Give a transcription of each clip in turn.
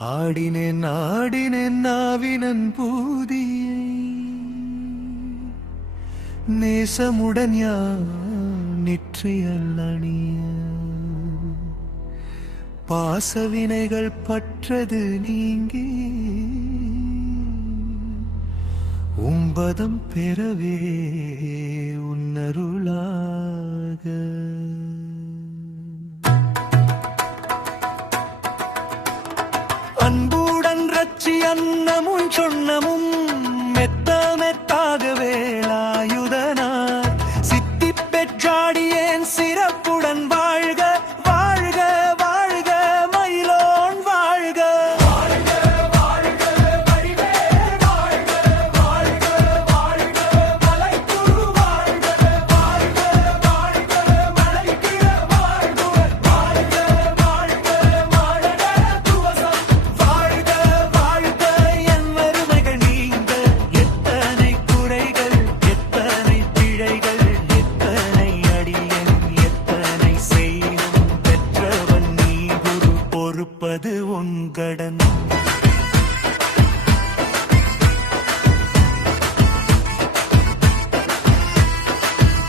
ஆடினேன் ஆடினேன் நாவினன் பூதியை நேசமுடன் நிற்றியல்லணிய பாசவினைகள் பற்றது நீங்கி உம்பதம் பெறவே உன்னருளாக அன்புடன் ரச்சி அன்னமும் சொன்னமும் மெத்த மெத்தாக வேலாயுதனார் சித்தி பெற்றாடியேன் சிறப்புடன் வாழ்க வாழ்க வாழ்க மயிலோன் வாழ்க வாழ்க வாழ்க வடிவேல் வாழ்க வாழ்க வாழ்க மலைக்குரு வாழ்க வாழ்க வாழ்க மலைக்கிழ வாழ்க வாழ்க வாழ்க மாடன துவசம் வாழ்க வாழ்க என் வறுமைகள் நீங்க எத்தனை குறைகள் எத்தனை பிழைகள் எத்தனை அடியன் எத்தனை செய்யும் பெற்றவன் நீ குரு பொறுப்பது உன்கடன்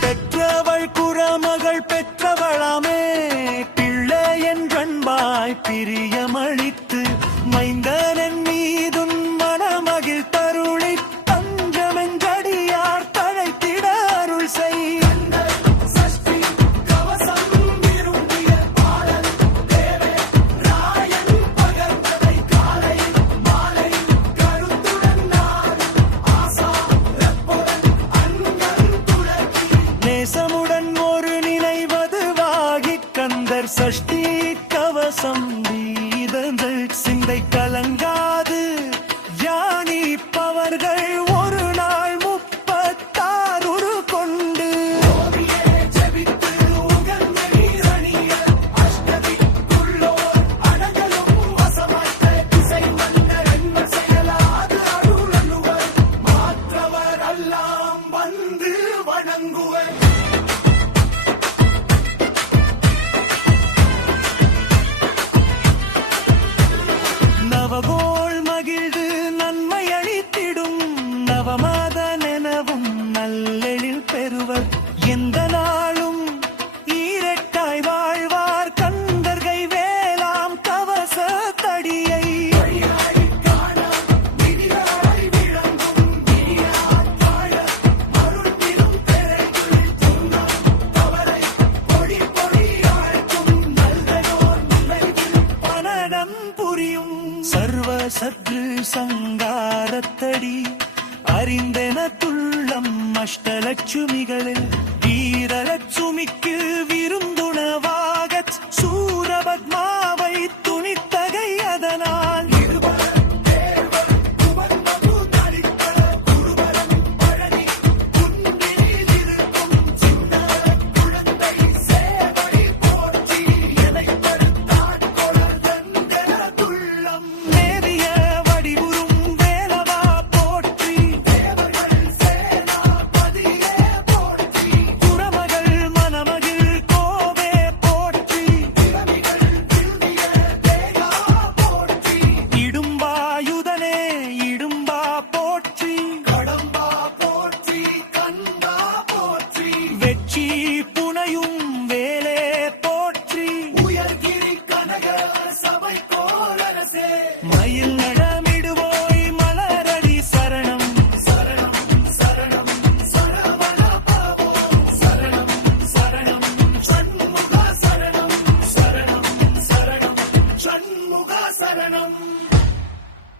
பெற்றவள் குறமகள் பெற்றவளாமே பிள்ளை என்றன்பாய் பிரியமளித்து மைந்தனன் மீதுன் மனமகிழ் தருளி தஞ்சமென்றடியார் தழைத்திட அருள் செய் நேசமுடன் ஒரு நினைவதுவாகி கந்தர் சஷ்டி கவசம் வீதங்கள் சிந்தை கலங்காது தியானிப்பவர்கள் ஒரு நாள் 36 கொண்டு வந்து வணங்குவர் நவகோள் மகிழ்ந்து நன்மை அளித்திடும் நவமாத நெனவும் நல்லெழில் பெறுவர் எந்த நாளும் ஈரட்டாய் வாழ்வார் கந்தர்கை வேளாம் கவச தடியை பனடம் புரியும் சர்வ சத்ரு சங்காரத்தடி அறிந்தென துள்ளம் அஷ்டலட்சுமிகளில் வீரலட்சுமிக்கு விருந்துணவாக சூரபத்மாவை துணித்தகை அதனால் மேவிய வடிவுறும் வேலவா போற்றி குறமகள் மணமகிழ் கோவே போற்றி இடும்பாயுதனே இடும்பா போற்றி கடம்பா போற்றி கந்தா போற்றி வெற்றி புனையும் வேலே போற்றி உயர்கிரி கனக சபை கோரரசே மயில்